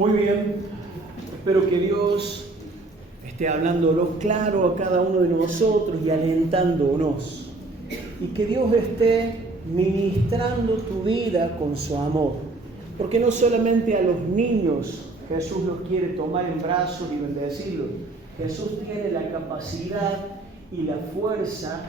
Muy bien, espero que Dios esté hablándonos claro a cada uno de nosotros y alentándonos. Y que Dios esté ministrando tu vida con su amor. Porque no solamente a los niños Jesús los quiere tomar en brazos y bendecirlos. Jesús tiene la capacidad y la fuerza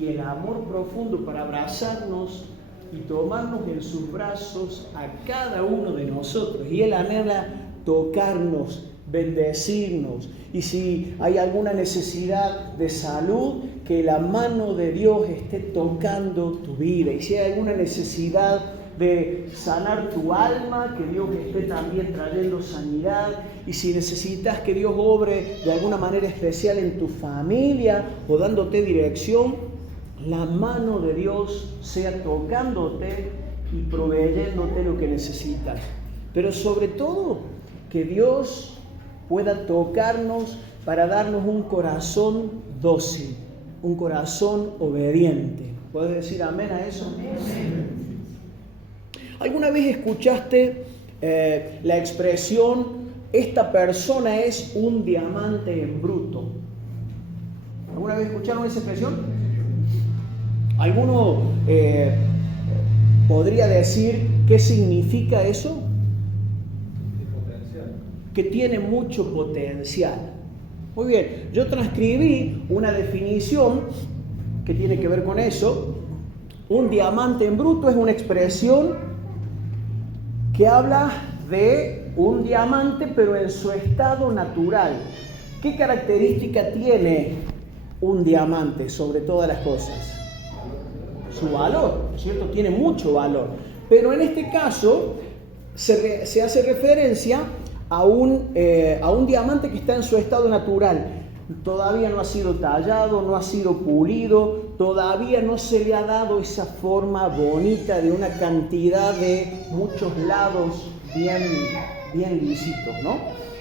y el amor profundo para abrazarnos y tomarnos en sus brazos a cada uno de nosotros. Y Él anhela tocarnos, bendecirnos. Y si hay alguna necesidad de salud, que la mano de Dios esté tocando tu vida. Y si hay alguna necesidad de sanar tu alma, que Dios esté también trayendo sanidad. Y si necesitas que Dios obre de alguna manera especial en tu familia o dándote dirección, la mano de Dios sea tocándote y proveyéndote lo que necesitas. Pero sobre todo, que Dios pueda tocarnos para darnos un corazón dócil, un corazón obediente. ¿Puedes decir amén a eso? Amén. ¿Alguna vez escuchaste la expresión, esta persona es un diamante en bruto? ¿Alguna vez escucharon esa expresión? ¿Alguno podría decir qué significa eso? Que tiene mucho potencial. Muy bien, yo transcribí una definición que tiene que ver con eso. Un diamante en bruto es una expresión que habla de un diamante pero en su estado natural. ¿Qué característica tiene un diamante sobre todas las cosas? Su valor, ¿cierto? Tiene mucho valor. Pero en este caso se hace referencia a un diamante que está en su estado natural. Todavía no ha sido tallado, no ha sido pulido, todavía no se le ha dado esa forma bonita de una cantidad de muchos lados bien lisitos, ¿no?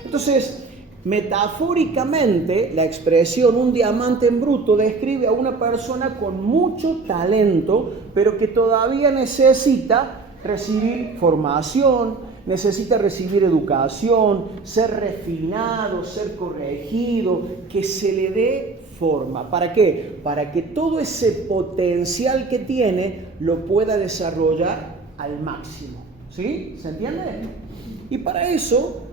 Entonces, metafóricamente, la expresión un diamante en bruto describe a una persona con mucho talento, pero que todavía necesita recibir formación, necesita recibir educación, ser refinado, ser corregido, que se le dé forma. ¿Para qué? Para que todo ese potencial que tiene lo pueda desarrollar al máximo. ¿Sí? ¿Se entiende? Y para eso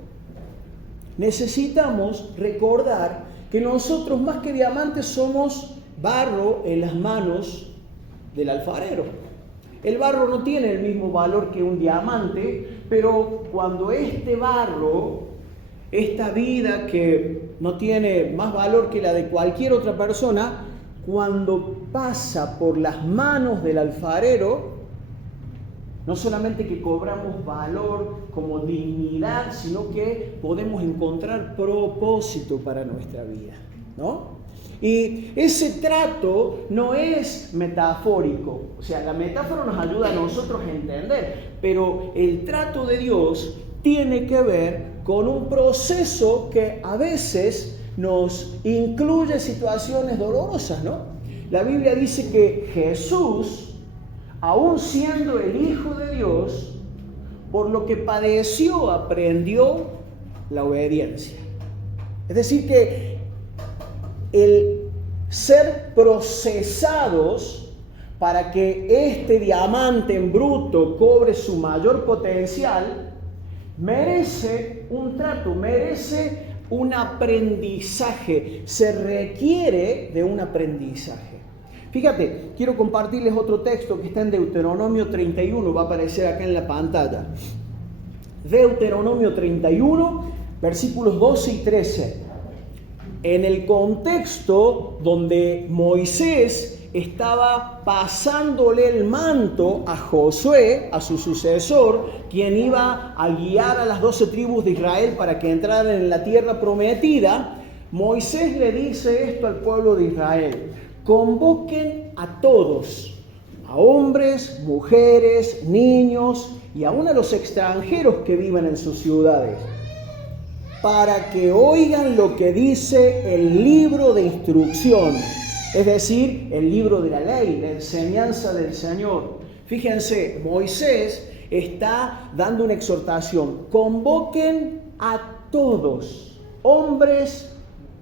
necesitamos recordar que nosotros más que diamantes somos barro en las manos del alfarero. El barro no tiene el mismo valor que un diamante, pero cuando este barro, esta vida que no tiene más valor que la de cualquier otra persona, cuando pasa por las manos del alfarero, no solamente que cobramos valor como dignidad, sino que podemos encontrar propósito para nuestra vida, ¿no? Y ese trato no es metafórico, o sea, la metáfora nos ayuda a nosotros a entender, pero el trato de Dios tiene que ver con un proceso que a veces nos incluye situaciones dolorosas, ¿no? La Biblia dice que Jesús, aun siendo el Hijo de Dios, por lo que padeció, aprendió la obediencia. Es decir, que el ser procesados para que este diamante en bruto cobre su mayor potencial, merece un trato, merece un aprendizaje, se requiere de un aprendizaje. Fíjate, quiero compartirles otro texto que está en Deuteronomio 31, va a aparecer acá en la pantalla. Deuteronomio 31, versículos 12 y 13. En el contexto donde Moisés estaba pasándole el manto a Josué, a su sucesor, quien iba a guiar a las 12 tribus de Israel para que entraran en la tierra prometida, Moisés le dice esto al pueblo de Israel: convoquen a todos, a hombres, mujeres, niños y aún a los extranjeros que vivan en sus ciudades, para que oigan lo que dice el libro de instrucción, es decir, el libro de la ley, la enseñanza del Señor. Fíjense, Moisés está dando una exhortación. Convoquen a todos, hombres,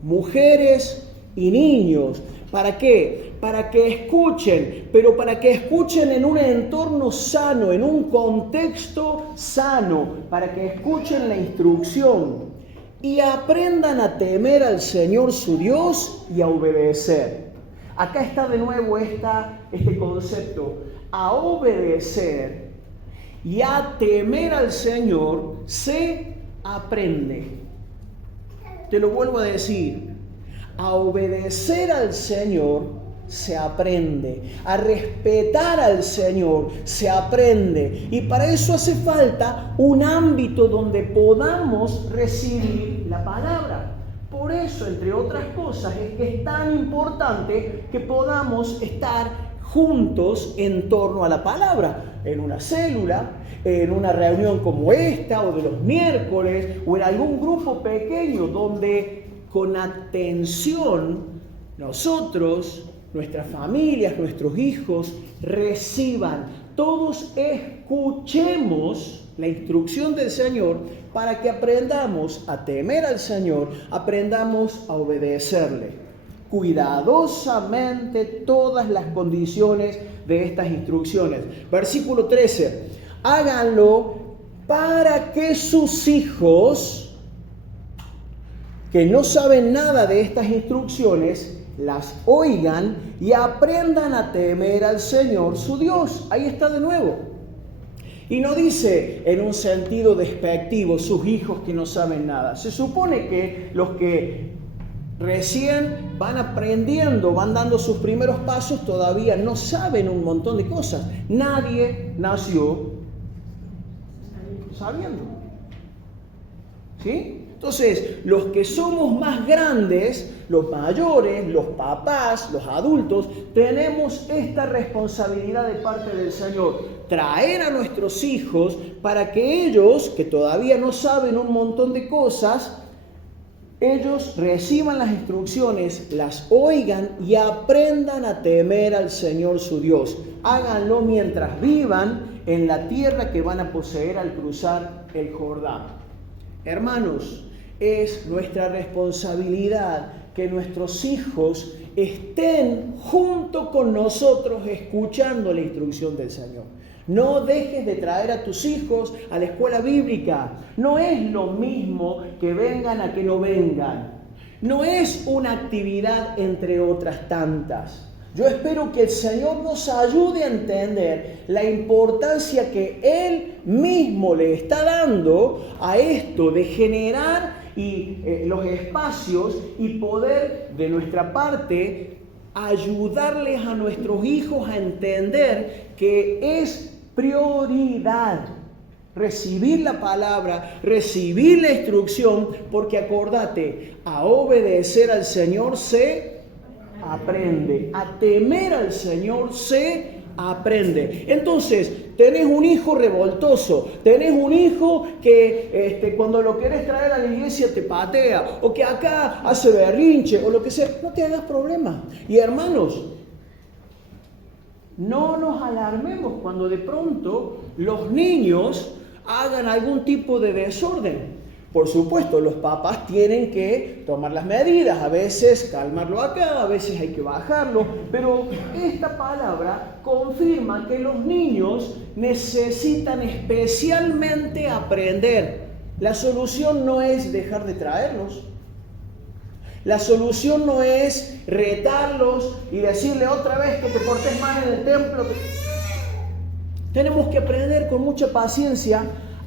mujeres y niños. ¿Para qué? Para que escuchen, pero para que escuchen en un entorno sano, en un contexto sano, para que escuchen la instrucción y aprendan a temer al Señor su Dios y a obedecer. Acá está de nuevo este concepto, a obedecer y a temer al Señor se aprende. Te lo vuelvo a decir, a obedecer al Señor se aprende, a respetar al Señor se aprende, y para eso hace falta un ámbito donde podamos recibir la palabra. Por eso, entre otras cosas, es que es tan importante que podamos estar juntos en torno a la palabra, en una célula, en una reunión como esta, o de los miércoles, o en algún grupo pequeño donde con atención nosotros, nuestras familias, nuestros hijos reciban, todos escuchemos la instrucción del Señor para que aprendamos a temer al Señor, aprendamos a obedecerle cuidadosamente todas las condiciones de estas instrucciones. Versículo 13, háganlo para que sus hijos, que no saben nada de estas instrucciones, las oigan y aprendan a temer al Señor su Dios. Ahí está de nuevo. Y no dice en un sentido despectivo, sus hijos que no saben nada. Se supone que los que recién van aprendiendo, van dando sus primeros pasos, todavía no saben un montón de cosas. Nadie nació sabiendo. ¿Sí? Entonces, los que somos más grandes, los mayores, los papás, los adultos, tenemos esta responsabilidad de parte del Señor. Traer a nuestros hijos para que ellos, que todavía no saben un montón de cosas, ellos reciban las instrucciones, las oigan y aprendan a temer al Señor su Dios. Háganlo mientras vivan en la tierra que van a poseer al cruzar el Jordán. Hermanos, es nuestra responsabilidad que nuestros hijos estén junto con nosotros escuchando la instrucción del Señor. No dejes de traer a tus hijos a la escuela bíblica. No es lo mismo que vengan a que no vengan. No es una actividad entre otras tantas. Yo espero que el Señor nos ayude a entender la importancia que Él mismo le está dando a esto de generar los espacios y poder de nuestra parte ayudarles a nuestros hijos a entender que es prioridad recibir la palabra, recibir la instrucción, porque acordate, a obedecer al Señor se aprende, a temer al Señor se aprende. Entonces, tenés un hijo revoltoso, tenés un hijo que cuando lo querés traer a la iglesia te patea, o que acá hace berrinche, o lo que sea, no te hagas problema. Y hermanos, no nos alarmemos cuando de pronto los niños hagan algún tipo de desorden. Por supuesto, los papás tienen que tomar las medidas, a veces calmarlo acá, a veces hay que bajarlo, pero esta palabra confirma que los niños necesitan especialmente aprender. La solución no es dejar de traerlos. La solución no es retarlos y decirle otra vez que te portes mal en el templo. Tenemos que aprender con mucha paciencia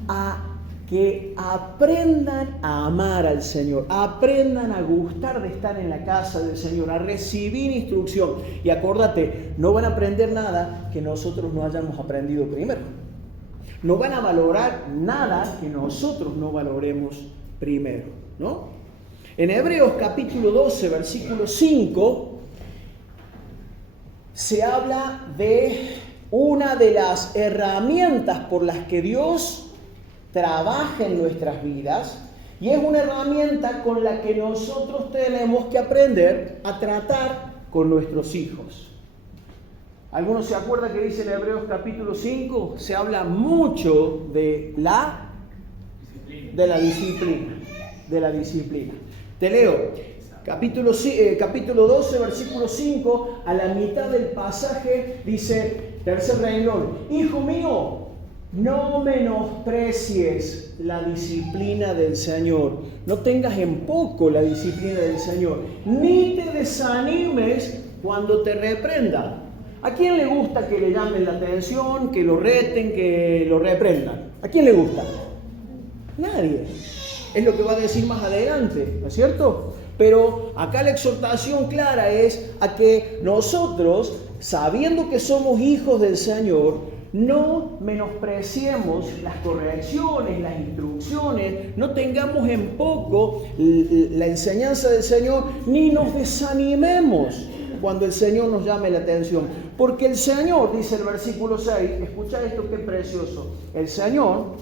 a que aprendan a amar al Señor, aprendan a gustar de estar en la casa del Señor, a recibir instrucción. Y acordate, no van a aprender nada que nosotros no hayamos aprendido primero. No van a valorar nada que nosotros no valoremos primero, ¿no? En Hebreos capítulo 12, versículo 5, se habla de una de las herramientas por las que Dios trabaja en nuestras vidas, y es una herramienta con la que nosotros tenemos que aprender a tratar con nuestros hijos. ¿Algunos se acuerdan que dice en Hebreos capítulo 5? Se habla mucho de la disciplina. Te leo, capítulo 12, versículo 5, a la mitad del pasaje dice, tercer renglón, hijo mío, no menosprecies la disciplina del Señor, no tengas en poco la disciplina del Señor, ni te desanimes cuando te reprenda. ¿A quién le gusta que le llamen la atención, que lo reten, que lo reprendan? ¿A quién le gusta? Nadie. Es lo que va a decir más adelante, ¿no es cierto? Pero acá la exhortación clara es a que nosotros, sabiendo que somos hijos del Señor, no menospreciemos las correcciones, las instrucciones, no tengamos en poco la enseñanza del Señor, ni nos desanimemos cuando el Señor nos llame la atención. Porque el Señor, dice el versículo 6, escucha esto que precioso, el Señor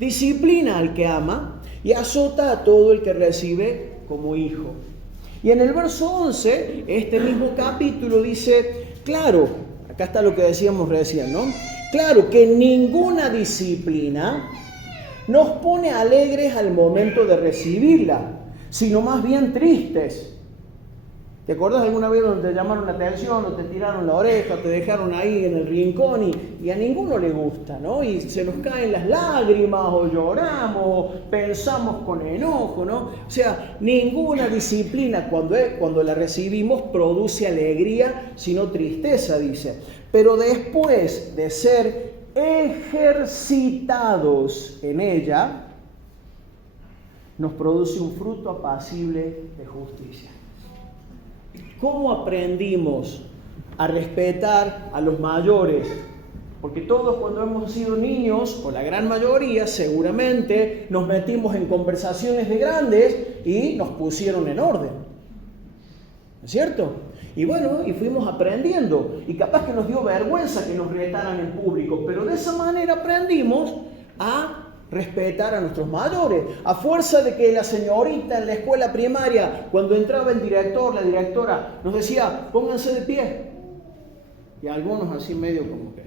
disciplina al que ama y azota a todo el que recibe como hijo. Y en el verso 11, este mismo capítulo dice, claro, acá está lo que decíamos recién, ¿no? Claro que ninguna disciplina nos pone alegres al momento de recibirla, sino más bien tristes. ¿Te acuerdas alguna vez donde te llamaron la atención o te tiraron la oreja, te dejaron ahí en el rincón y a ninguno le gusta, ¿no? Y se nos caen las lágrimas o lloramos o pensamos con enojo, ¿no? O sea, ninguna disciplina cuando la recibimos produce alegría, sino tristeza, dice. Pero después de ser ejercitados en ella, nos produce un fruto apacible de justicia. ¿Cómo aprendimos a respetar a los mayores? Porque todos cuando hemos sido niños, o la gran mayoría seguramente, nos metimos en conversaciones de grandes y nos pusieron en orden. ¿No es cierto? Y bueno, y fuimos aprendiendo. Y capaz que nos dio vergüenza que nos retaran en público, pero de esa manera aprendimos a respetar a nuestros mayores, a fuerza de que la señorita en la escuela primaria, cuando entraba el director, la directora, nos decía, pónganse de pie. Y algunos así medio como que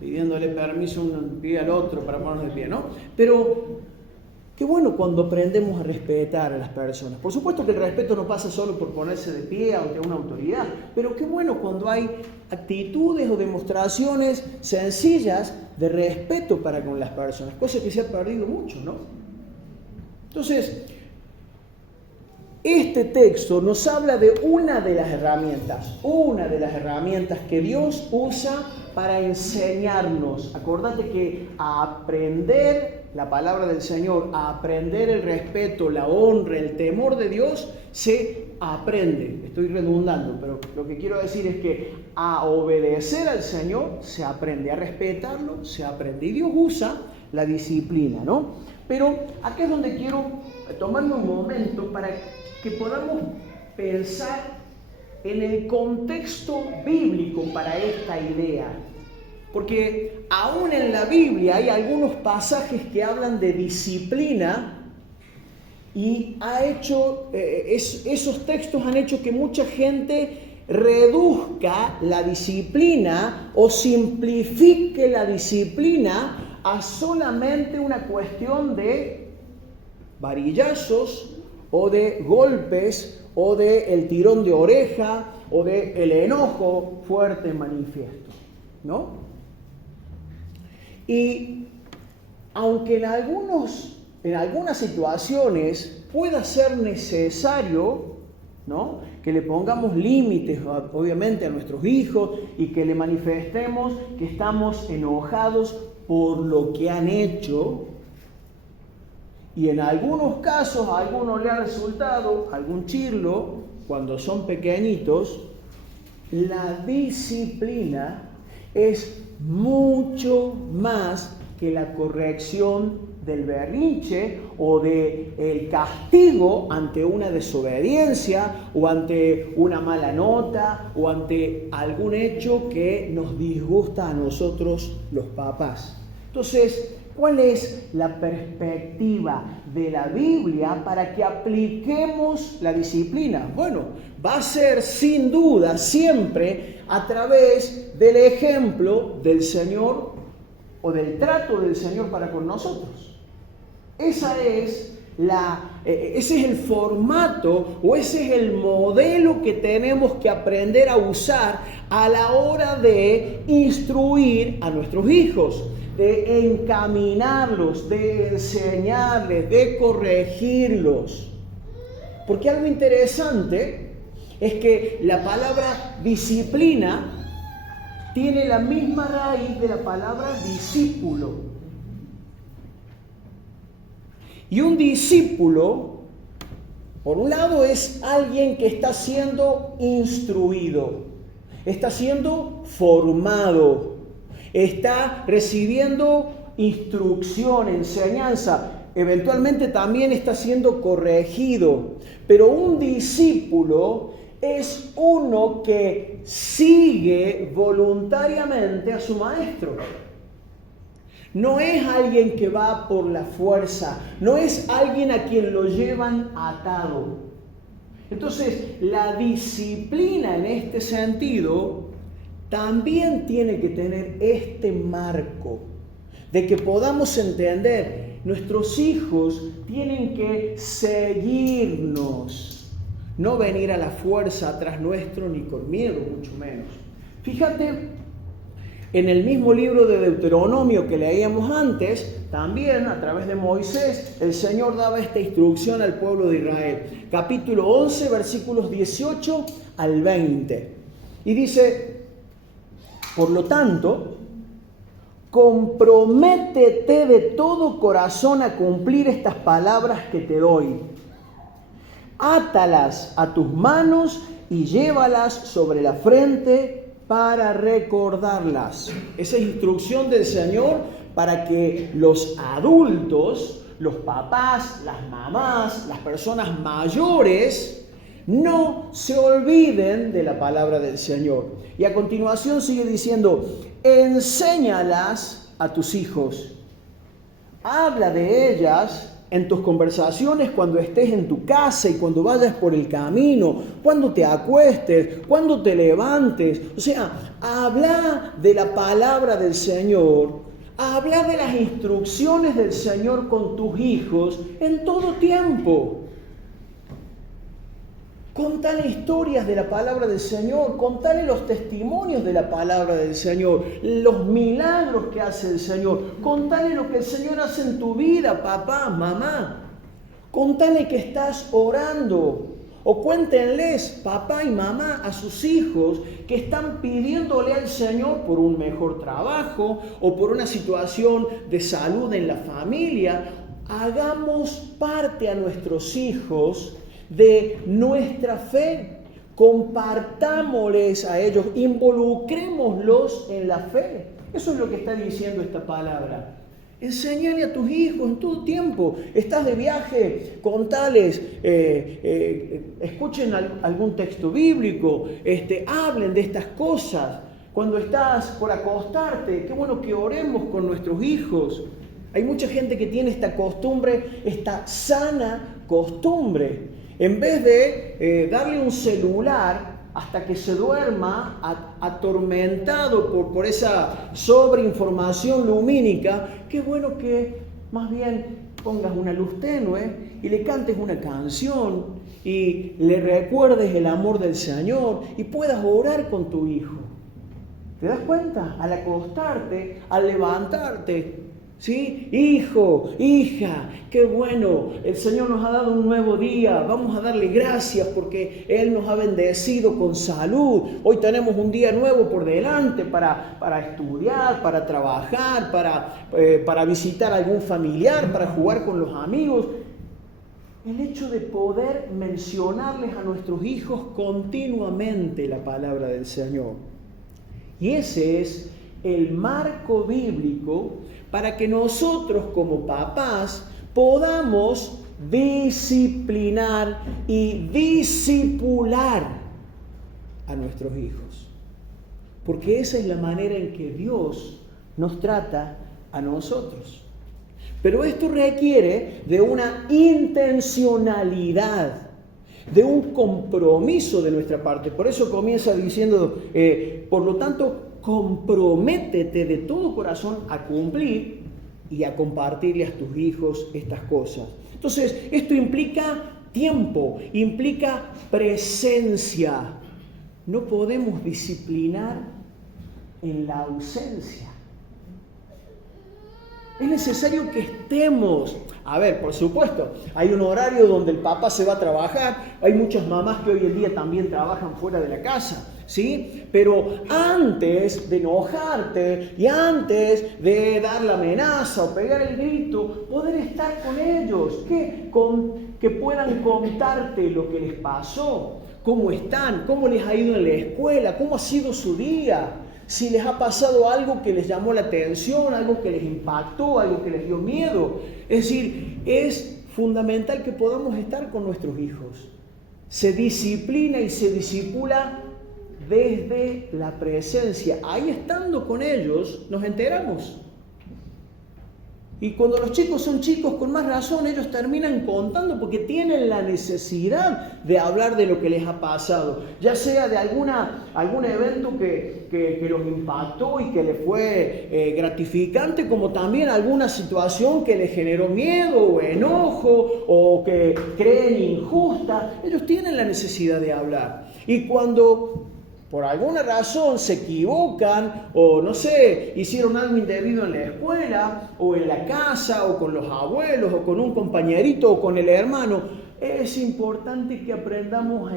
pidiéndole permiso un pie al otro para ponernos de pie, ¿no? Pero qué bueno cuando aprendemos a respetar a las personas. Por supuesto que el respeto no pasa solo por ponerse de pie ante una autoridad, pero qué bueno cuando hay actitudes o demostraciones sencillas de respeto para con las personas, cosa que se ha perdido mucho, ¿no? Entonces, este texto nos habla de una de las herramientas que Dios usa para enseñarnos. Acordate que a aprender la palabra del Señor, a aprender el respeto, la honra, el temor de Dios, se aprende. Estoy redundando, pero lo que quiero decir es que a obedecer al Señor se aprende, a respetarlo se aprende. Y Dios usa la disciplina, ¿no? Pero acá es donde quiero tomarme un momento para que podamos pensar en el contexto bíblico para esta idea. Porque aún en la Biblia hay algunos pasajes que hablan de disciplina y esos textos han hecho que mucha gente reduzca la disciplina o simplifique la disciplina a solamente una cuestión de varillazos o de golpes o de el tirón de oreja o de el enojo fuerte manifiesto, ¿no? Y aunque en algunas situaciones pueda ser necesario, ¿no?, que le pongamos límites, obviamente, a nuestros hijos y que le manifestemos que estamos enojados por lo que han hecho, y en algunos casos a algunos le ha resultado algún chirlo cuando son pequeñitos, la disciplina es mucho más que la corrección del berrinche o del castigo ante una desobediencia o ante una mala nota o ante algún hecho que nos disgusta a nosotros los papás. Entonces, ¿Cuál es la perspectiva de la Biblia para que apliquemos la disciplina? Bueno, va a ser sin duda siempre a través del ejemplo del Señor o del trato del Señor para con nosotros. Ese es el formato o ese es el modelo que tenemos que aprender a usar a la hora de instruir a nuestros hijos, de encaminarlos, de enseñarles, de corregirlos. Porque algo interesante es que la palabra disciplina tiene la misma raíz de la palabra discípulo. Y un discípulo, por un lado, es alguien que está siendo instruido, está siendo formado, está recibiendo instrucción, enseñanza, eventualmente también está siendo corregido. Pero un discípulo es uno que sigue voluntariamente a su maestro. No es alguien que va por la fuerza, no es alguien a quien lo llevan atado. Entonces, la disciplina en este sentido también tiene que tener este marco de que podamos entender, nuestros hijos tienen que seguirnos, no venir a la fuerza atrás nuestro ni con miedo, mucho menos. Fíjate, en el mismo libro de Deuteronomio que leíamos antes, también a través de Moisés, el Señor daba esta instrucción al pueblo de Israel. Capítulo 11, versículos 18 al 20. Y dice, por lo tanto, comprométete de todo corazón a cumplir estas palabras que te doy. Átalas a tus manos y llévalas sobre la frente para recordarlas. Esa es instrucción del Señor para que los adultos, los papás, las mamás, las personas mayores, no se olviden de la palabra del Señor. Y a continuación sigue diciendo, enséñalas a tus hijos. Habla de ellas en tus conversaciones cuando estés en tu casa y cuando vayas por el camino, cuando te acuestes, cuando te levantes. O sea, habla de la palabra del Señor, habla de las instrucciones del Señor con tus hijos en todo tiempo. Contale historias de la palabra del Señor, contale los testimonios de la palabra del Señor, los milagros que hace el Señor, contale lo que el Señor hace en tu vida, papá, mamá. Contale que estás orando, o cuéntenles, papá y mamá, a sus hijos que están pidiéndole al Señor por un mejor trabajo o por una situación de salud en la familia. Hagamos parte a nuestros hijos de nuestra fe, compartámosles a ellos, involucrémoslos en la fe. Eso es lo que está diciendo esta palabra. Enséñale a tus hijos en todo tiempo. Estás de viaje, contales, escuchen algún texto bíblico, hablen de estas cosas. Cuando estás por acostarte, qué bueno que oremos con nuestros hijos. Hay mucha gente que tiene esta costumbre, esta sana costumbre. En vez de darle un celular hasta que se duerma atormentado por esa sobreinformación lumínica, qué bueno que más bien pongas una luz tenue y le cantes una canción y le recuerdes el amor del Señor y puedas orar con tu hijo. ¿Te das cuenta? Al acostarte, al levantarte, ¿sí? Hijo, hija, qué bueno, el Señor nos ha dado un nuevo día, vamos a darle gracias porque Él nos ha bendecido con salud. Hoy tenemos un día nuevo por delante para estudiar, para trabajar, para visitar a algún familiar, para jugar con los amigos. El hecho de poder mencionarles a nuestros hijos continuamente la palabra del Señor. Y ese es el marco bíblico para que nosotros como papás podamos disciplinar y discipular a nuestros hijos. Porque esa es la manera en que Dios nos trata a nosotros. Pero esto requiere de una intencionalidad, de un compromiso de nuestra parte. Por eso comienza diciendo, por lo tanto, comprométete de todo corazón a cumplir y a compartirle a tus hijos estas cosas. Entonces, esto implica tiempo, implica presencia. No podemos disciplinar en la ausencia. Es necesario que estemos. A ver, por supuesto, hay un horario donde el papá se va a trabajar. Hay muchas mamás que hoy en día también trabajan fuera de la casa, ¿sí? Pero antes de enojarte y antes de dar la amenaza o pegar el grito, poder estar con ellos, que puedan contarte lo que les pasó, cómo están, cómo les ha ido en la escuela, cómo ha sido su día. Si les ha pasado algo que les llamó la atención, algo que les impactó, algo que les dio miedo. Es decir, es fundamental que podamos estar con nuestros hijos. Se disciplina y se discipula desde la presencia. Ahí estando con ellos nos enteramos. Y cuando los chicos son chicos, con más razón, ellos terminan contando porque tienen la necesidad de hablar de lo que les ha pasado. Ya sea de algún evento que los impactó y que les fue gratificante, como también alguna situación que les generó miedo o enojo o que creen injusta. Ellos tienen la necesidad de hablar. Y cuando por alguna razón se equivocan o no sé, hicieron algo indebido en la escuela o en la casa o con los abuelos o con un compañerito o con el hermano, es importante que aprendamos a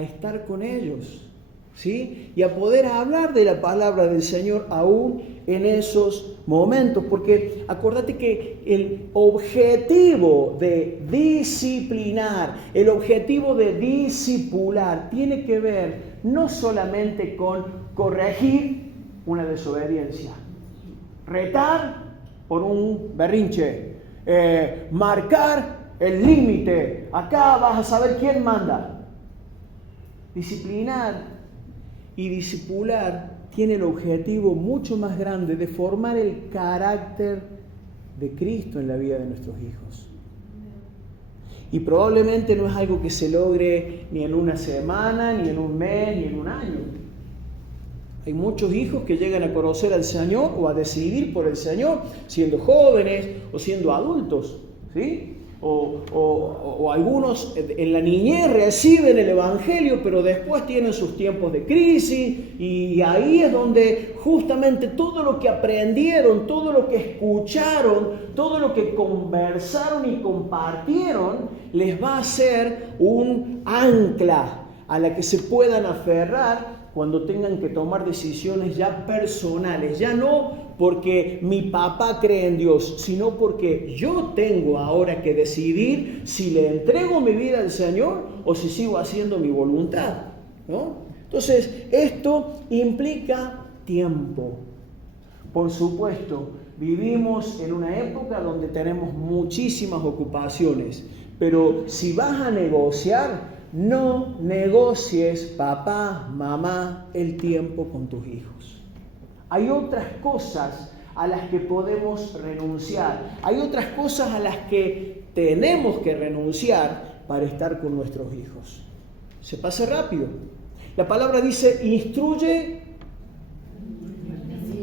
estar con ellos, ¿sí? Y a poder hablar de la palabra del Señor aún en esos momentos, porque acordate que el objetivo de disciplinar, el objetivo de discipular tiene que ver no solamente con corregir una desobediencia, retar por un berrinche, marcar el límite, acá vas a saber quién manda. Disciplinar y discipular tiene el objetivo mucho más grande de formar el carácter de Cristo en la vida de nuestros hijos. Y probablemente no es algo que se logre ni en una semana, ni en un mes, ni en un año. Hay muchos hijos que llegan a conocer al Señor o a decidir por el Señor siendo jóvenes o siendo adultos, ¿sí? O algunos en la niñez reciben el Evangelio, pero después tienen sus tiempos de crisis y ahí es donde justamente todo lo que aprendieron, todo lo que escucharon, todo lo que conversaron y compartieron les va a ser un ancla a la que se puedan aferrar cuando tengan que tomar decisiones ya personales, ya no porque mi papá cree en Dios, sino porque yo tengo ahora que decidir si le entrego mi vida al Señor o si sigo haciendo mi voluntad, ¿no? Entonces, esto implica tiempo. Por supuesto, vivimos en una época donde tenemos muchísimas ocupaciones, pero si vas a negociar, no negocies, papá, mamá, el tiempo con tus hijos. Hay otras cosas a las que podemos renunciar. Hay otras cosas a las que tenemos que renunciar para estar con nuestros hijos. Se pasa rápido. La palabra dice, instruye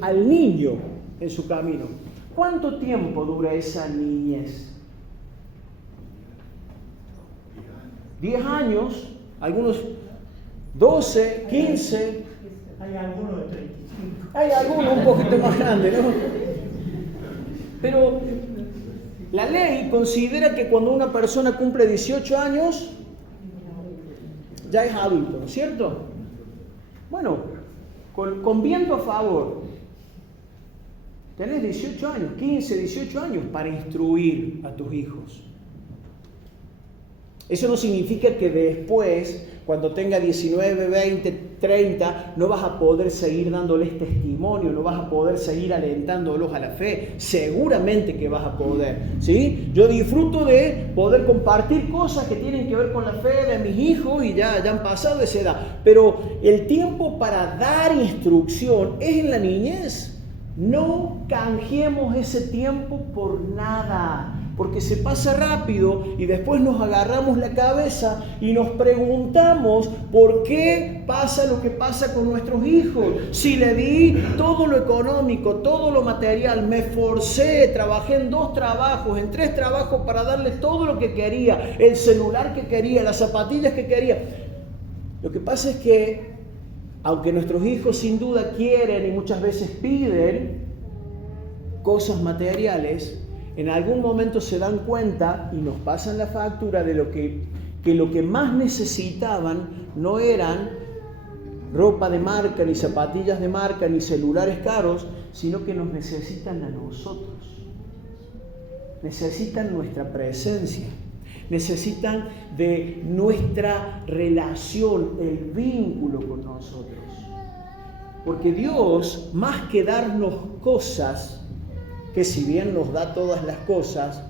al niño en su camino. ¿Cuánto tiempo dura esa niñez? 10 años, algunos 12, 15. Hay algunos de 35. Hay algunos un poquito más grandes, ¿no? Pero la ley considera que cuando una persona cumple 18 años, ya es adulto, ¿no es cierto? Bueno, con viento a favor, tenés 18 años, 15, 18 años para instruir a tus hijos. Eso no significa que después, cuando tenga 19, 20, 30, no vas a poder seguir dándoles testimonio, no vas a poder seguir alentándolos a la fe. Seguramente que vas a poder, ¿sí? Yo disfruto de poder compartir cosas que tienen que ver con la fe de mis hijos y ya han pasado esa edad. Pero el tiempo para dar instrucción es en la niñez. No canjeemos ese tiempo por nada, porque se pasa rápido y después nos agarramos la cabeza y nos preguntamos por qué pasa lo que pasa con nuestros hijos. Si le di todo lo económico, todo lo material, me esforcé, trabajé en 2 trabajos, en 3 trabajos para darle todo lo que quería, el celular que quería, las zapatillas que quería. Lo que pasa es que, aunque nuestros hijos sin duda quieren y muchas veces piden cosas materiales, en algún momento se dan cuenta y nos pasan la factura de que lo que más necesitaban no eran ropa de marca, ni zapatillas de marca, ni celulares caros, sino que nos necesitan a nosotros. Necesitan nuestra presencia, necesitan de nuestra relación, el vínculo con nosotros. Porque Dios, más que darnos cosas, que si bien nos da todas las cosas,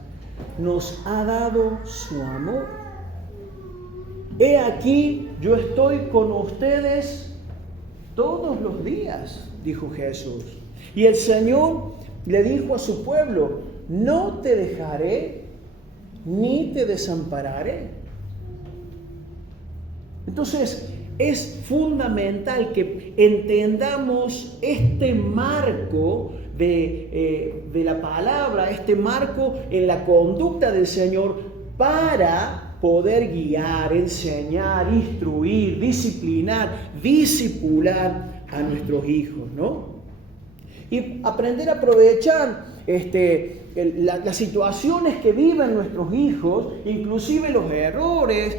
nos ha dado su amor. He aquí, yo estoy con ustedes todos los días, dijo Jesús. Y el Señor le dijo a su pueblo, no te dejaré ni te desampararé. Entonces, es fundamental que entendamos este marco de la palabra, este marco en la conducta del Señor para poder guiar, enseñar, instruir, disciplinar, discipular a nuestros hijos, ¿no? Y aprender a aprovechar las situaciones que viven nuestros hijos, inclusive los errores,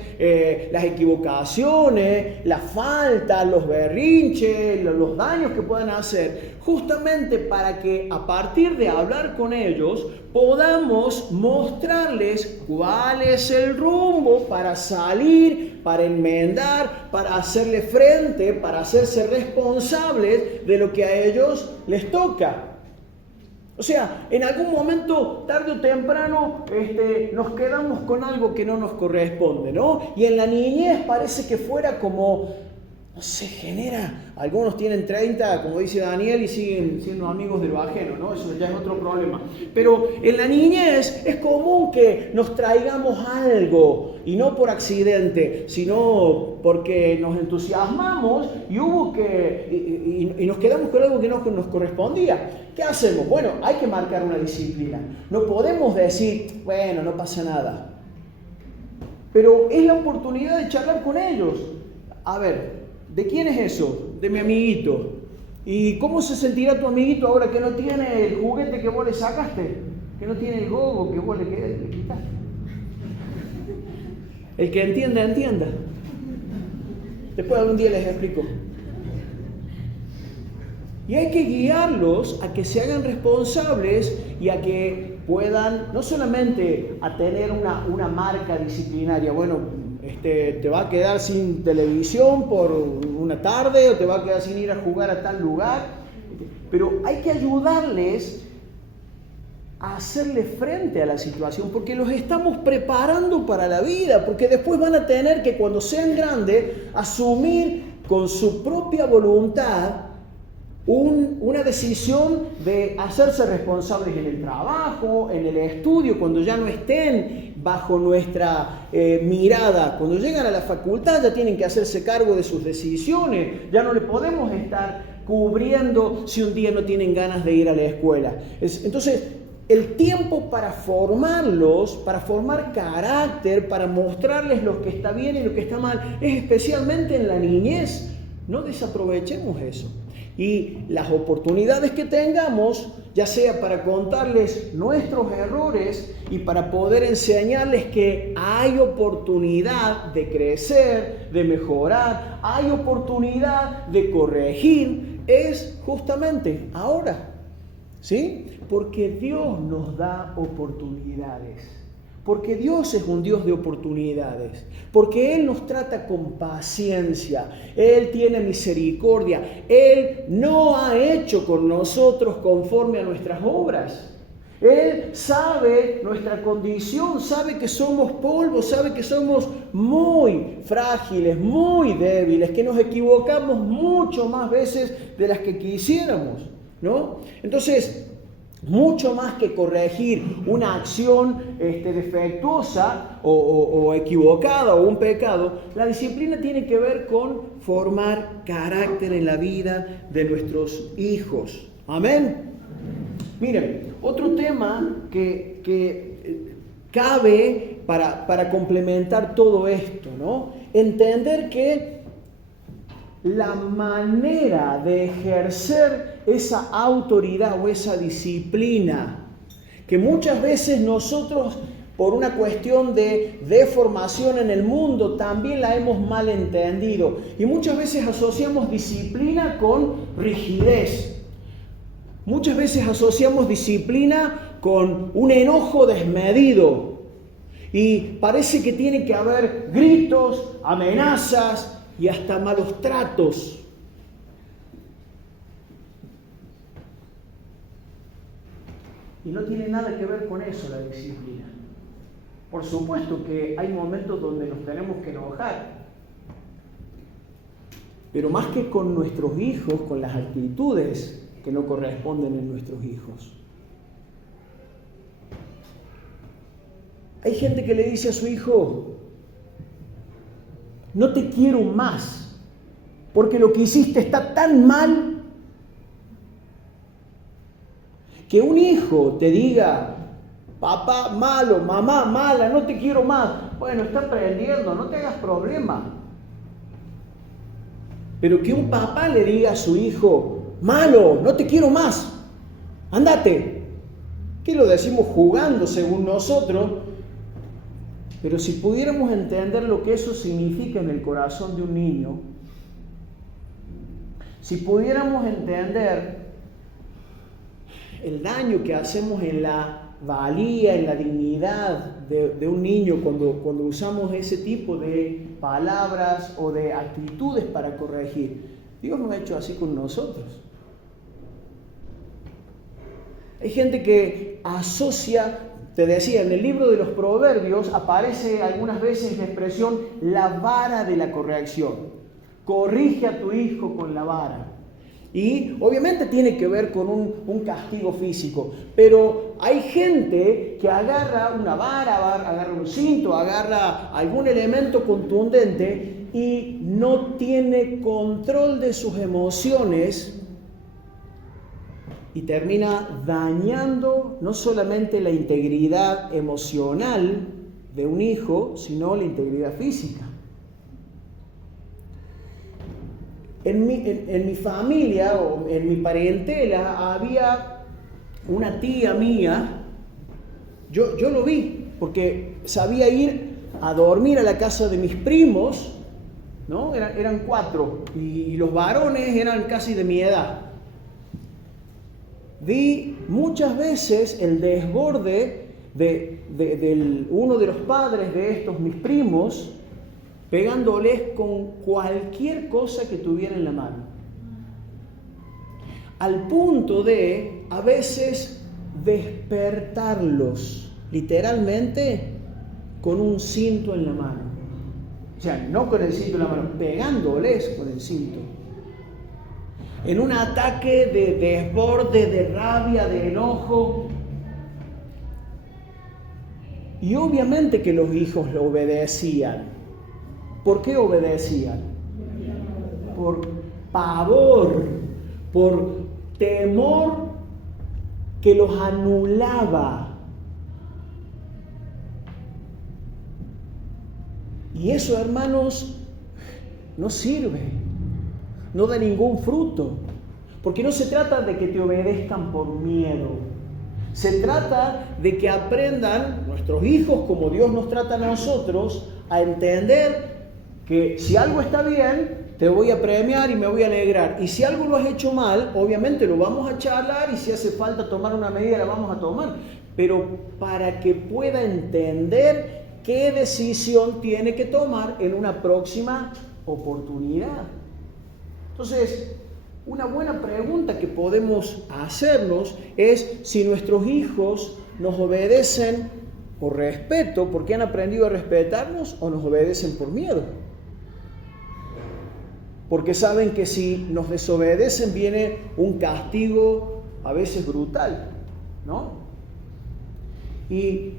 las equivocaciones, las faltas, los berrinches, los daños que puedan hacer, justamente para que a partir de hablar con ellos podamos mostrarles cuál es el rumbo para salir, para enmendar, para hacerle frente, para hacerse responsables de lo que a ellos les toca. O sea, en algún momento, tarde o temprano, nos quedamos con algo que no nos corresponde, ¿no? Y en la niñez parece que fuera como, no sé, genera. Algunos tienen 30, como dice Daniel, y siguen siendo amigos de lo ajeno, ¿no? Eso ya es otro problema. Pero en la niñez es común que nos traigamos algo, y no por accidente, sino porque nos entusiasmamos y y nos quedamos con algo que no nos correspondía. ¿Qué hacemos? Bueno, hay que marcar una disciplina. No podemos decir, bueno, no pasa nada. Pero es la oportunidad de charlar con ellos. A ver, ¿de quién es eso? De mi amiguito. ¿Y cómo se sentirá tu amiguito ahora que no tiene el juguete que vos le sacaste? Que no tiene el gogo que vos le quitaste. El que entienda, entienda. Después algún día les explico. Y hay que guiarlos a que se hagan responsables y a que puedan, no solamente a tener una marca disciplinaria, bueno, te va a quedar sin televisión por una tarde o te va a quedar sin ir a jugar a tal lugar, pero hay que ayudarles a hacerle frente a la situación, porque los estamos preparando para la vida, porque después van a tener que, cuando sean grandes, asumir con su propia voluntad una decisión de hacerse responsables en el trabajo, en el estudio, cuando ya no estén bajo nuestra mirada. Cuando llegan a la facultad ya tienen que hacerse cargo de sus decisiones, ya no le podemos estar cubriendo si un día no tienen ganas de ir a la escuela. Entonces, el tiempo para formarlos, para formar carácter, para mostrarles lo que está bien y lo que está mal, es especialmente en la niñez. No desaprovechemos eso. Y las oportunidades que tengamos, ya sea para contarles nuestros errores y para poder enseñarles que hay oportunidad de crecer, de mejorar, hay oportunidad de corregir, es justamente ahora, ¿sí? Porque Dios nos da oportunidades. Porque Dios es un Dios de oportunidades, porque Él nos trata con paciencia, Él tiene misericordia, Él no ha hecho con nosotros conforme a nuestras obras. Él sabe nuestra condición, sabe que somos polvo, sabe que somos muy frágiles, muy débiles, que nos equivocamos mucho más veces de las que quisiéramos. ¿no? Entonces, mucho más que corregir una acción defectuosa o equivocada o un pecado, la disciplina tiene que ver con formar carácter en la vida de nuestros hijos. Amén. Miren, otro tema que cabe para complementar todo esto, ¿no? Entender que la manera de ejercer esa autoridad o esa disciplina, que muchas veces nosotros, por una cuestión de deformación en el mundo, también la hemos mal entendido. Y muchas veces asociamos disciplina con rigidez. Muchas veces asociamos disciplina con un enojo desmedido. Y parece que tiene que haber gritos, amenazas y hasta malos tratos. Y no tiene nada que ver con eso la disciplina. Por supuesto que hay momentos donde nos tenemos que enojar. Pero más que con nuestros hijos, con las actitudes que no corresponden en nuestros hijos. Hay gente que le dice a su hijo: no te quiero más, porque lo que hiciste está tan mal. Que un hijo te diga: papá malo, mamá mala, no te quiero más. Bueno, está aprendiendo, no te hagas problema. Pero que un papá le diga a su hijo: malo, no te quiero más, ándate. Que lo decimos jugando según nosotros, pero si pudiéramos entender lo que eso significa en el corazón de un niño, si pudiéramos entender el daño que hacemos en la valía, en la dignidad de un niño cuando usamos ese tipo de palabras o de actitudes para corregir, Dios no ha hecho así con nosotros. Hay gente que asocia, te decía, en el libro de los Proverbios aparece algunas veces la expresión la vara de la corrección. Corrige a tu hijo con la vara. Y obviamente tiene que ver con un castigo físico, pero hay gente que agarra una vara, agarra un cinto, agarra algún elemento contundente y no tiene control de sus emociones y termina dañando no solamente la integridad emocional de un hijo, sino la integridad física. En mi familia o en mi parentela había una tía mía, yo lo vi, porque sabía ir a dormir a la casa de mis primos, ¿no? Eran 4 y los varones eran casi de mi edad. Vi muchas veces el desborde de uno de los padres de estos mis primos, pegándoles con cualquier cosa que tuviera en la mano. Al punto de, a veces, despertarlos, literalmente, con un cinto en la mano. O sea, no con el cinto en la mano, pegándoles con el cinto. En un ataque de desborde, de rabia, de enojo. Y obviamente que los hijos lo obedecían. ¿Por qué obedecían? Por pavor, por temor que los anulaba. Y eso, hermanos, no sirve, no da ningún fruto, porque no se trata de que te obedezcan por miedo. Se trata de que aprendan nuestros hijos, como Dios nos trata a nosotros, a entender que si algo está bien, te voy a premiar y me voy a alegrar. Y si algo lo has hecho mal, obviamente lo vamos a charlar y si hace falta tomar una medida, la vamos a tomar. Pero para que pueda entender qué decisión tiene que tomar en una próxima oportunidad. Entonces, una buena pregunta que podemos hacernos es si nuestros hijos nos obedecen por respeto, porque han aprendido a respetarnos, o nos obedecen por miedo. Porque saben que si nos desobedecen viene un castigo a veces brutal, ¿no? Y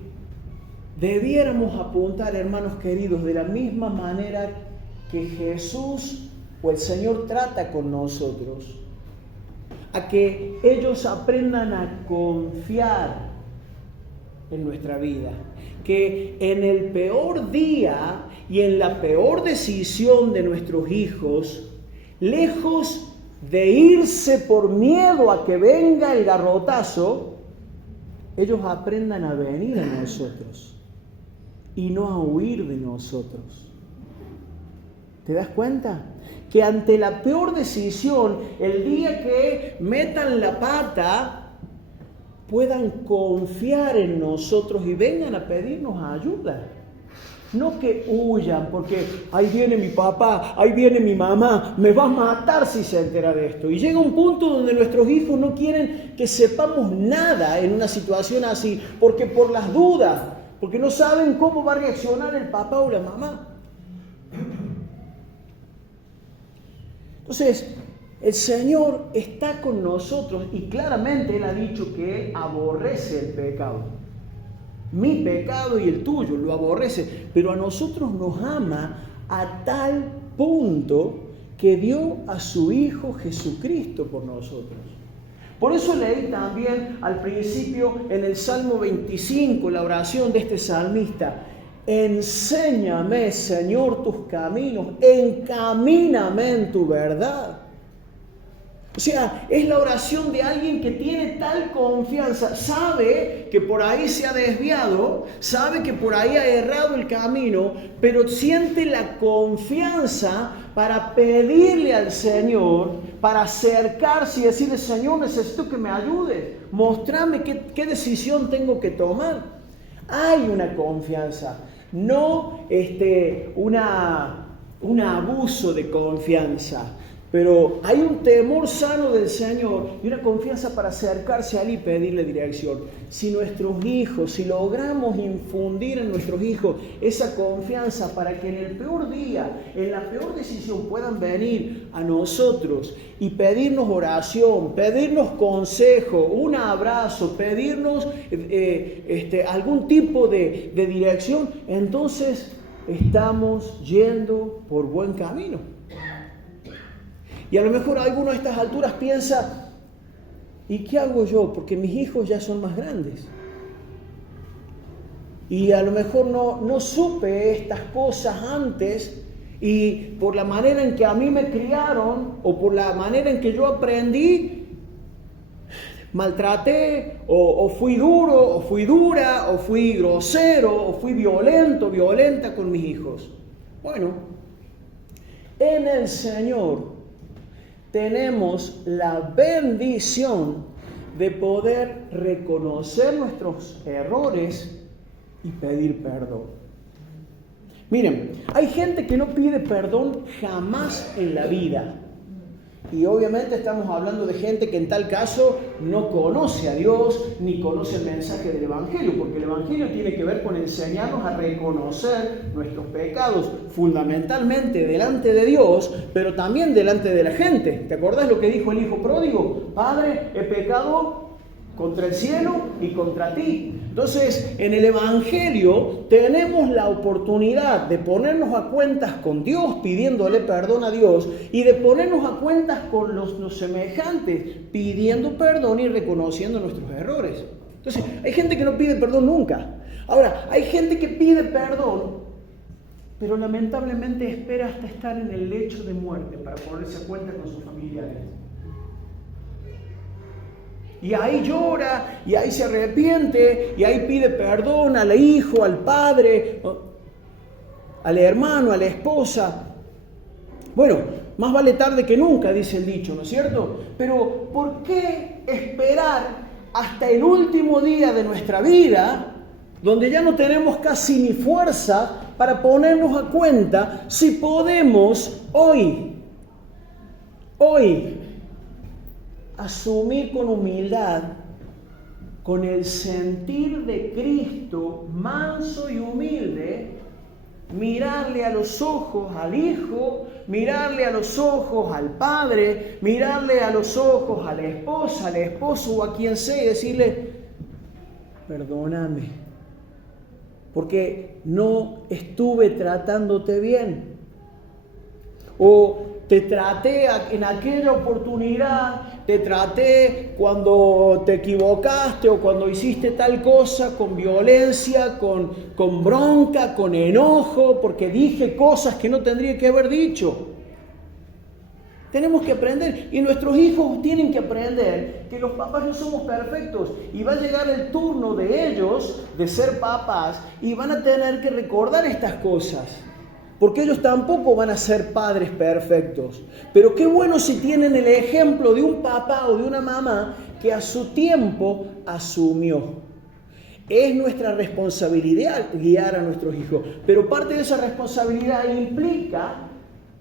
debiéramos apuntar, hermanos queridos, de la misma manera que Jesús o el Señor trata con nosotros, a que ellos aprendan a confiar en nuestra vida, que en el peor día y en la peor decisión de nuestros hijos, lejos de irse por miedo a que venga el garrotazo, ellos aprendan a venir a nosotros y no a huir de nosotros. ¿Te das cuenta? Que ante la peor decisión, el día que metan la pata, puedan confiar en nosotros y vengan a pedirnos ayuda. No que huyan porque ahí viene mi papá, ahí viene mi mamá, me va a matar si se entera de esto. Y llega un punto donde nuestros hijos no quieren que sepamos nada en una situación así, porque por las dudas, porque no saben cómo va a reaccionar el papá o la mamá. Entonces, el Señor está con nosotros y claramente Él ha dicho que Él aborrece el pecado. Mi pecado y el tuyo lo aborrece, pero a nosotros nos ama a tal punto que dio a su Hijo Jesucristo por nosotros. Por eso leí también al principio en el Salmo 25, la oración de este salmista: enséñame, Señor, tus caminos, encamíname en tu verdad. O sea, es la oración de alguien que tiene tal confianza, sabe que por ahí se ha desviado, sabe que por ahí ha errado el camino, pero siente la confianza para pedirle al Señor, para acercarse y decirle: Señor, necesito que me ayudes, mostrame qué decisión tengo que tomar. Hay una confianza, no un abuso de confianza. Pero hay un temor sano del Señor y una confianza para acercarse a Él y pedirle dirección. Si nuestros hijos, si logramos infundir en nuestros hijos esa confianza para que en el peor día, en la peor decisión puedan venir a nosotros y pedirnos oración, pedirnos consejo, un abrazo, pedirnos algún tipo de dirección, entonces estamos yendo por buen camino. Y a lo mejor alguno a estas alturas piensa: ¿y qué hago yo? Porque mis hijos ya son más grandes. Y a lo mejor no supe estas cosas antes, y por la manera en que a mí me criaron o por la manera en que yo aprendí, maltraté o fui duro o fui dura o fui grosero o fui violenta con mis hijos. Bueno, en el Señor tenemos la bendición de poder reconocer nuestros errores y pedir perdón. Miren, hay gente que no pide perdón jamás en la vida. Y obviamente estamos hablando de gente que en tal caso no conoce a Dios ni conoce el mensaje del Evangelio, porque el Evangelio tiene que ver con enseñarnos a reconocer nuestros pecados fundamentalmente delante de Dios, pero también delante de la gente. ¿Te acordás lo que dijo el hijo pródigo? Padre, he pecado contra el cielo y contra ti. Entonces, en el Evangelio tenemos la oportunidad de ponernos a cuentas con Dios, pidiéndole perdón a Dios, y de ponernos a cuentas con los semejantes, pidiendo perdón y reconociendo nuestros errores. Entonces, hay gente que no pide perdón nunca. Ahora, hay gente que pide perdón, pero lamentablemente espera hasta estar en el lecho de muerte para ponerse a cuenta con sus familiares. Y ahí llora, y ahí se arrepiente, y ahí pide perdón al hijo, al padre, al hermano, a la esposa. Bueno, más vale tarde que nunca, dice el dicho, ¿no es cierto? Pero ¿por qué esperar hasta el último día de nuestra vida, donde ya no tenemos casi ni fuerza para ponernos a cuenta, si podemos hoy, asumir con humildad, con el sentir de Cristo manso y humilde, mirarle a los ojos al hijo, mirarle a los ojos al padre, mirarle a los ojos a la esposa, al esposo o a quien sea y decirle, perdóname, porque no estuve tratándote bien. O te traté en aquella oportunidad, te traté cuando te equivocaste o cuando hiciste tal cosa con violencia, con bronca, con enojo, porque dije cosas que no tendría que haber dicho. Tenemos que aprender y nuestros hijos tienen que aprender que los papás no somos perfectos y va a llegar el turno de ellos de ser papás y van a tener que recordar estas cosas. Porque ellos tampoco van a ser padres perfectos. Pero qué bueno si tienen el ejemplo de un papá o de una mamá que a su tiempo asumió. Es nuestra responsabilidad guiar a nuestros hijos. Pero parte de esa responsabilidad implica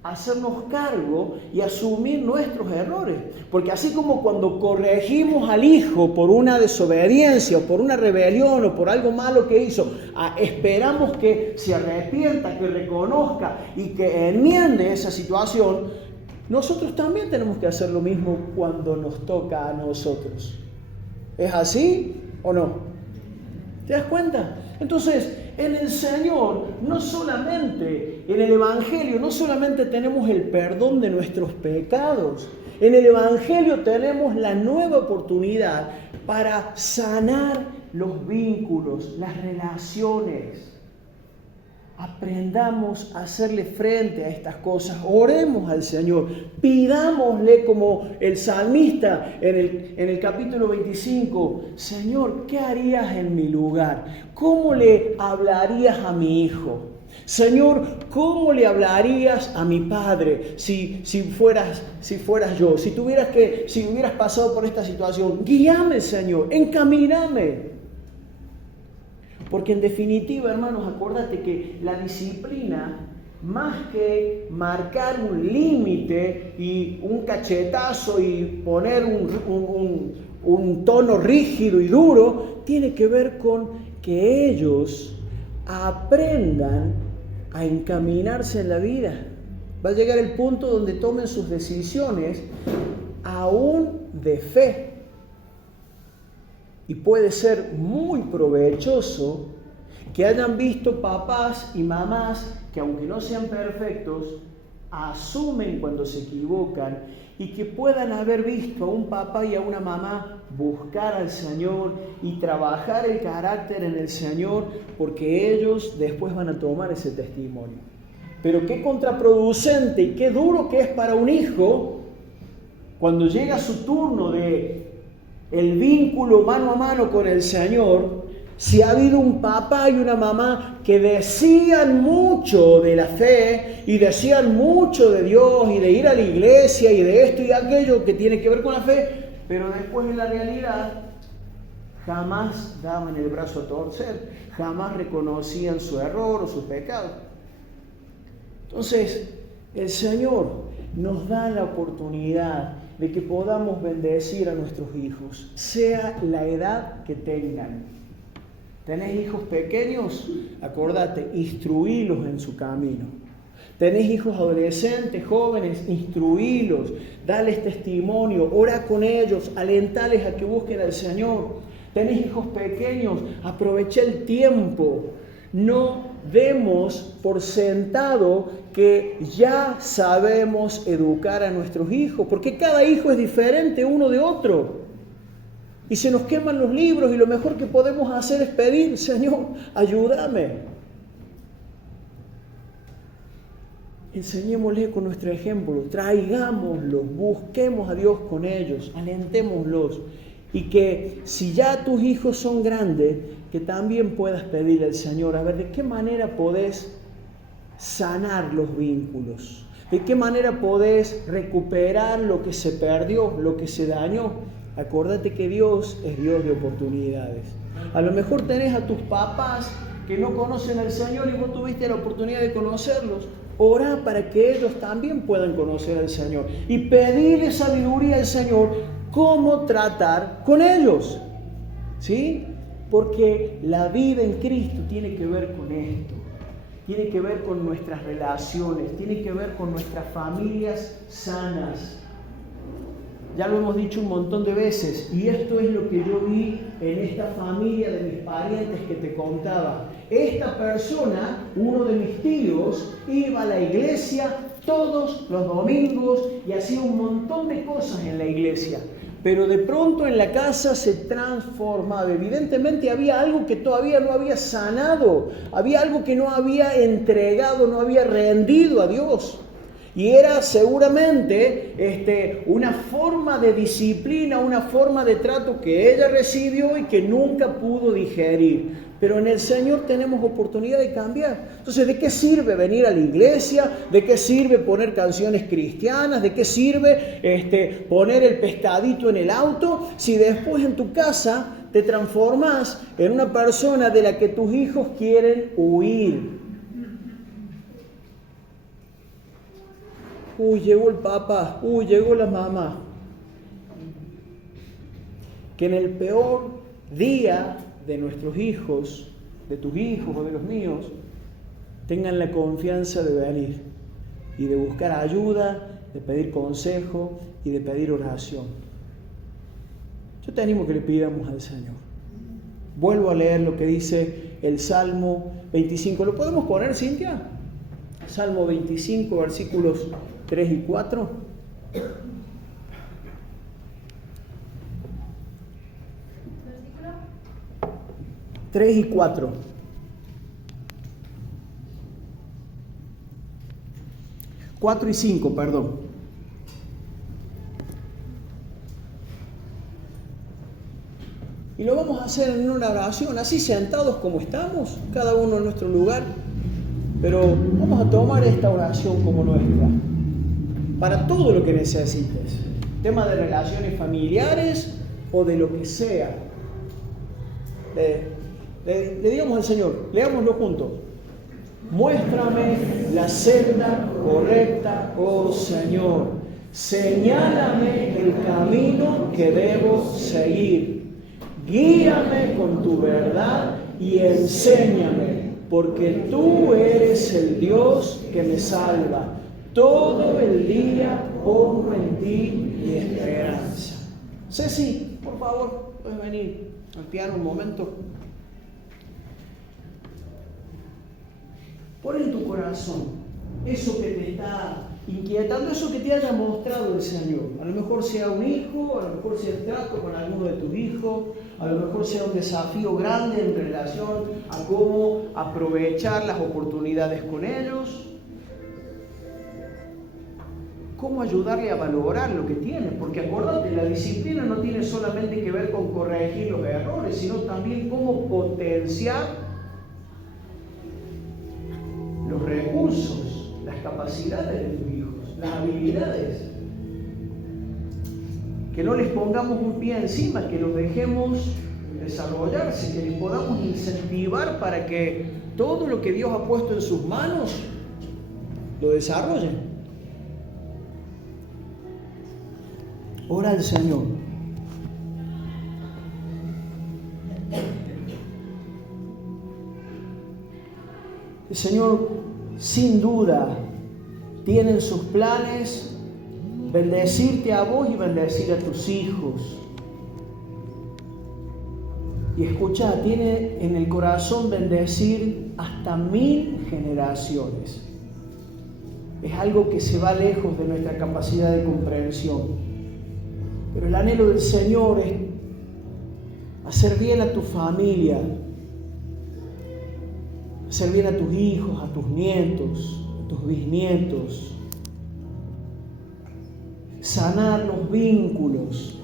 hacernos cargo y asumir nuestros errores. Porque así como cuando corregimos al hijo por una desobediencia o por una rebelión o por algo malo que hizo, esperamos que se arrepienta, que reconozca y que enmiende esa situación, nosotros también tenemos que hacer lo mismo cuando nos toca a nosotros. ¿Es así o no? ¿Te das cuenta? Entonces, en el Señor, no solamente, en el Evangelio, no solamente tenemos el perdón de nuestros pecados, en el Evangelio tenemos la nueva oportunidad para sanar los vínculos, las relaciones. Aprendamos a hacerle frente a estas cosas, oremos al Señor, pidámosle como el salmista en el capítulo 25, Señor, ¿qué harías en mi lugar? ¿Cómo le hablarías a mi hijo? Señor, ¿cómo le hablarías a mi padre si fueras yo? Si hubieras pasado por esta situación, guíame, Señor, encamíname. Porque en definitiva, hermanos, acuérdate que la disciplina, más que marcar un límite y un cachetazo y poner un tono rígido y duro, tiene que ver con que ellos aprendan a encaminarse en la vida. Va a llegar el punto donde tomen sus decisiones aún de fe. Y puede ser muy provechoso que hayan visto papás y mamás que, aunque no sean perfectos, asumen cuando se equivocan y que puedan haber visto a un papá y a una mamá buscar al Señor y trabajar el carácter en el Señor, porque ellos después van a tomar ese testimonio. Pero qué contraproducente y qué duro que es para un hijo cuando llega su turno de el vínculo mano a mano con el Señor, si ha habido un papá y una mamá que decían mucho de la fe y decían mucho de Dios y de ir a la iglesia y de esto y aquello que tiene que ver con la fe, pero después en la realidad jamás daban el brazo a torcer, jamás reconocían su error o su pecado. Entonces, el Señor nos da la oportunidad de que podamos bendecir a nuestros hijos, sea la edad que tengan. ¿Tenés hijos pequeños? Acordate, instruílos en su camino. ¿Tenés hijos adolescentes, jóvenes? Instruílos, dales testimonio, ora con ellos, alentales a que busquen al Señor. ¿Tenés hijos pequeños? Aprovecha el tiempo. No demos por sentado que ya sabemos educar a nuestros hijos, porque cada hijo es diferente uno de otro. Y se nos queman los libros y lo mejor que podemos hacer es pedir, Señor, ayúdame. Enseñémosles con nuestro ejemplo, traigámoslos, busquemos a Dios con ellos, alentémoslos. Y que si ya tus hijos son grandes, que también puedas pedirle al Señor, a ver, ¿de qué manera podés sanar los vínculos? ¿De qué manera podés recuperar lo que se perdió, lo que se dañó? Acordate que Dios es Dios de oportunidades. A lo mejor tenés a tus papás que no conocen al Señor y vos tuviste la oportunidad de conocerlos. Orá para que ellos también puedan conocer al Señor y pedirle sabiduría al Señor cómo tratar con ellos. ¿Sí? Porque la vida en Cristo tiene que ver con esto. tiene que ver con nuestras relaciones, tiene que ver con nuestras familias sanas. Ya lo hemos dicho un montón de veces, y esto es lo que yo vi en esta familia de mis parientes que te contaba. Esta persona, uno de mis tíos, iba a la iglesia todos los domingos y hacía un montón de cosas en la iglesia. Pero de pronto en la casa se transformaba. Evidentemente había algo que todavía no había sanado, había algo que no había entregado, no había rendido a Dios. Y era seguramente una forma de disciplina, una forma de trato que ella recibió y que nunca pudo digerir. Pero en el Señor tenemos oportunidad de cambiar. Entonces, ¿de qué sirve venir a la iglesia? ¿De qué sirve poner canciones cristianas? ¿De qué sirve poner el pescadito en el auto? Si después en tu casa te transformas en una persona de la que tus hijos quieren huir. Uy, llegó el papá, uy, llegó la mamá. Que en el peor día de nuestros hijos, de tus hijos o de los míos, tengan la confianza de venir y de buscar ayuda, de pedir consejo y de pedir oración. Yo te animo que le pidamos al Señor. Vuelvo a leer lo que dice el Salmo 25. ¿Lo podemos poner, Cintia? Salmo 25, versículos 3 y 4. ¿Versículo? 3 y 4. Cuatro y 5, perdón. Y lo vamos a hacer en una oración, así sentados como estamos, cada uno en nuestro lugar. Pero vamos a tomar esta oración como nuestra, para todo lo que necesites, tema de relaciones familiares o de lo que sea. Le digamos al Señor, leámoslo juntos. Muéstrame la senda correcta, oh Señor. Señálame el camino que debo seguir. Guíame con tu verdad y enséñame, porque tú eres el Dios que me salva. Todo el día pongo en ti mi esperanza. Ceci, por favor, puedes venir al piano un momento. Pon en tu corazón eso que te está inquietando, eso que te haya mostrado el Señor. A lo mejor sea un hijo, a lo mejor sea el trato con alguno de tus hijos, a lo mejor sea un desafío grande en relación a cómo aprovechar las oportunidades con ellos, cómo ayudarle a valorar lo que tiene. Porque acuérdate, la disciplina no tiene solamente que ver con corregir los errores, sino también cómo potenciar los recursos, las capacidades de tus hijos, las habilidades. Que no les pongamos un pie encima, que los dejemos desarrollarse, que les podamos incentivar para que todo lo que Dios ha puesto en sus manos lo desarrollen. Ora al Señor. El Señor, sin duda, tiene en sus planes bendecirte a vos y bendecir a tus hijos. Y escucha, tiene en el corazón bendecir hasta 1000 generaciones. Es algo que se va lejos de nuestra capacidad de comprensión. Pero el anhelo del Señor es hacer bien a tu familia, hacer bien a tus hijos, a tus nietos, a tus bisnietos, sanar los vínculos,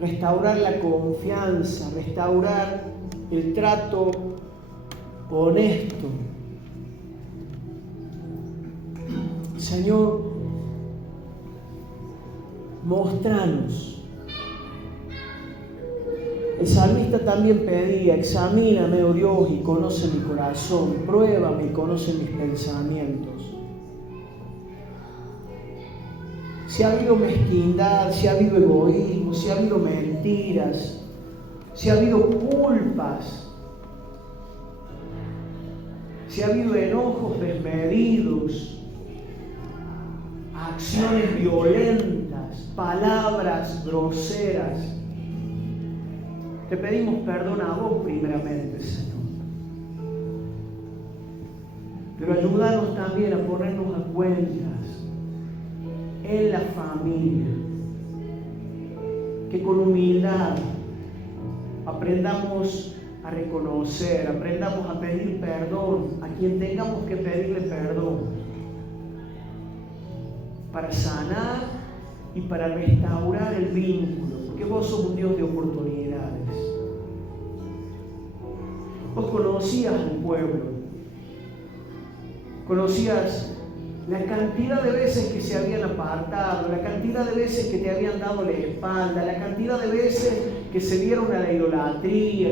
restaurar la confianza, restaurar el trato honesto. Señor, mostranos. El salmista también pedía: examíname, oh Dios, y conoce mi corazón, pruébame y conoce mis pensamientos. Si ha habido mezquindad, si ha habido egoísmo, si ha habido mentiras, si ha habido culpas, si si ha habido enojos desmedidos, acciones violentas, palabras groseras, te pedimos perdón a vos primeramente, Señor. Pero ayúdanos también a ponernos a cuentas en la familia, que con humildad aprendamos a reconocer, aprendamos a pedir perdón a quien tengamos que pedirle perdón, para sanar y para restaurar el vínculo, porque vos sos un Dios de oportunidades. Vos conocías al pueblo, conocías la cantidad de veces que se habían apartado, la cantidad de veces que te habían dado la espalda, la cantidad de veces que se dieron a la idolatría,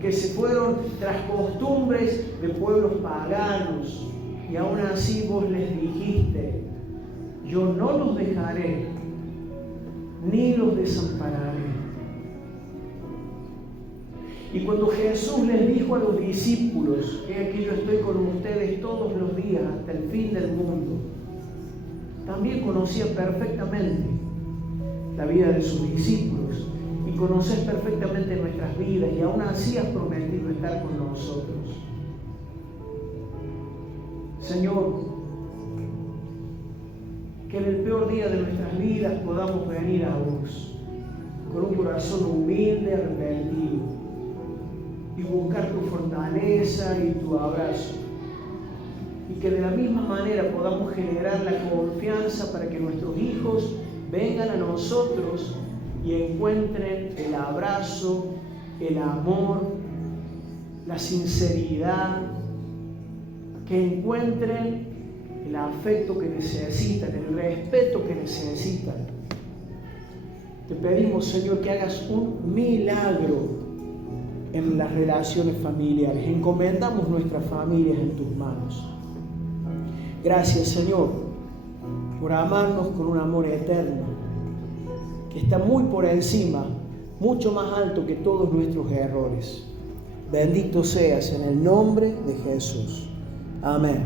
que se fueron tras costumbres de pueblos paganos. Y aún así vos les dijiste: yo no los dejaré, ni los desampararé. Y cuando Jesús les dijo a los discípulos: he aquí yo estoy con ustedes todos los días hasta el fin del mundo, también conocía perfectamente la vida de sus discípulos y conoces perfectamente nuestras vidas, y aún así has prometido estar con nosotros. Señor, que en el peor día de nuestras vidas podamos venir a vos con un corazón humilde, arrepentido, y buscar tu fortaleza y tu abrazo, y que de la misma manera podamos generar la confianza para que nuestros hijos vengan a nosotros y encuentren el abrazo, el amor, la sinceridad, que encuentren el afecto que necesitan, el respeto que necesitan. Te pedimos, Señor, que hagas un milagro en las relaciones familiares. Encomendamos nuestras familias en tus manos. Gracias, Señor, por amarnos con un amor eterno que está muy por encima, mucho más alto que todos nuestros errores. Bendito seas en el nombre de Jesús. Amén.